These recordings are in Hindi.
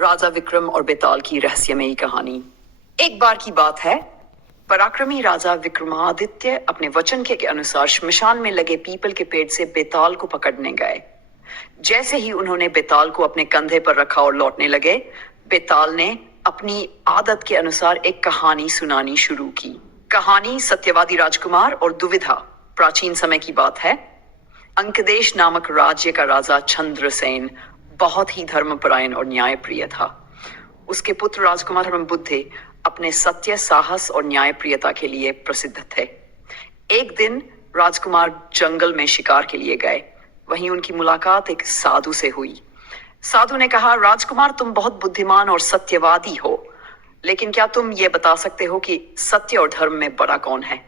राजा विक्रम और बेताल की रहस्यमयी कहानी। एक बार की बात है, पराक्रमी राजा विक्रमादित्य अपने वचन के अनुसार श्मशान में लगे पीपल के पेड़ से बेताल को पकड़ने गए। जैसे ही उन्होंने बेताल को अपने कंधे पर रखा और लौटने लगे, बेताल ने अपनी आदत के अनुसार एक कहानी सुनानी शुरू की। कहानी सत्यवादी राजकुमार और दुविधा। प्राचीन समय की बात है। अंकदेश नामक राज्य का राजा चंद्रसेन बहुत ही धर्मपरायण और न्यायप्रिय था। उसके पुत्र राजकुमार एवं बुद्धे अपने सत्य, साहस और न्यायप्रियता के लिए प्रसिद्ध थे। एक दिन राजकुमार जंगल में शिकार के लिए गए। वहीं उनकी मुलाकात एक साधु से हुई। साधु ने कहा, राजकुमार, तुम बहुत बुद्धिमान और सत्यवादी हो, लेकिन क्या तुम ये बता सकते हो कि सत्य और धर्म में बड़ा कौन है?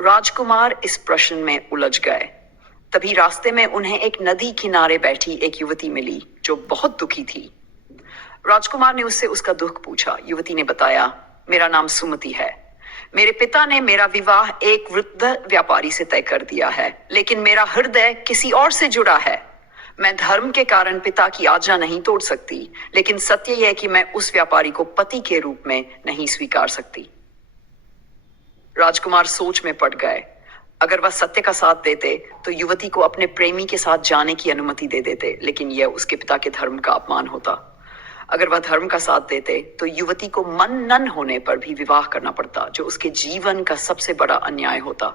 राजकुमार इस प्रश्न में उलझ गए। तभी रास्ते में उन्हें एक नदी किनारे बैठी एक युवती मिली जो बहुत दुखी थी। राजकुमार ने उससे उसका दुख पूछा। युवती ने बताया, मेरा नाम सुमति है। मेरे पिता ने मेरा विवाह एक वृद्ध व्यापारी से तय कर दिया है, लेकिन मेरा हृदय किसी और से जुड़ा है। मैं धर्म के कारण पिता की आज्ञा नहीं तोड़ सकती, लेकिन सत्य यह है कि मैं उस व्यापारी को पति के रूप में नहीं स्वीकार सकती। राजकुमार सोच में पड़ गए। अगर वह सत्य का साथ देते तो युवती को अपने प्रेमी के साथ जाने की अनुमति दे देते, लेकिन यह उसके पिता के धर्म का अपमान होता। अगर वह धर्म का साथ देते तो युवती को मन नन होने पर भी विवाह करना पड़ता, जो उसके जीवन का सबसे बड़ा अन्याय होता।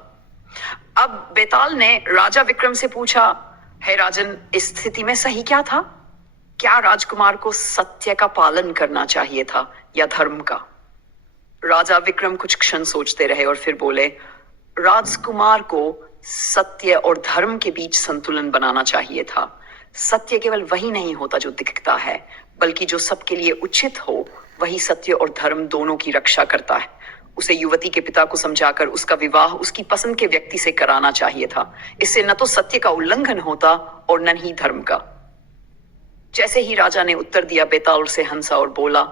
अब बेताल ने राजा विक्रम से पूछा, हे राजन, इस स्थिति में सही क्या था? क्या राजकुमार को सत्य का पालन करना चाहिए था या धर्म का? राजा विक्रम कुछ क्षण सोचते रहे और फिर बोले, राजकुमार को सत्य और धर्म के बीच संतुलन बनाना चाहिए था। सत्य केवल वही नहीं होता जो दिखता है, बल्कि जो सबके लिए उचित हो वही सत्य और धर्म दोनों की रक्षा करता है। उसे युवती के पिता को समझाकर उसका विवाह उसकी पसंद के व्यक्ति से कराना चाहिए था। इससे न तो सत्य का उल्लंघन होता और न ही धर्म का। जैसे ही राजा ने उत्तर दिया, बेताल से हंसा और बोला,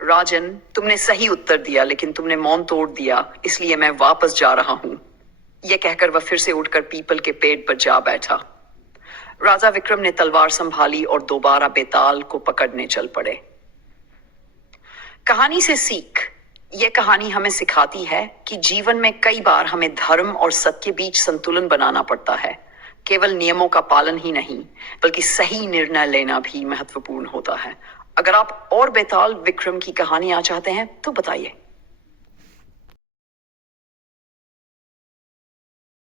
राजन, तुमने सही उत्तर दिया, लेकिन तुमने मौन तोड़ दिया, इसलिए मैं वापस जा रहा हूं। यह कहकर वह फिर से उठकर पीपल के पेड़ पर जा बैठा। राजा विक्रम ने तलवार संभाली और दोबारा बेताल को पकड़ने चल पड़े। कहानी से सीख। यह कहानी हमें सिखाती है कि जीवन में कई बार हमें धर्म और सत्य के बीच संतुलन बनाना पड़ता है। केवल नियमों का पालन ही नहीं, बल्कि सही निर्णय लेना भी महत्वपूर्ण होता है। अगर आप और बेताल विक्रम की कहानियां चाहते हैं तो बताइए।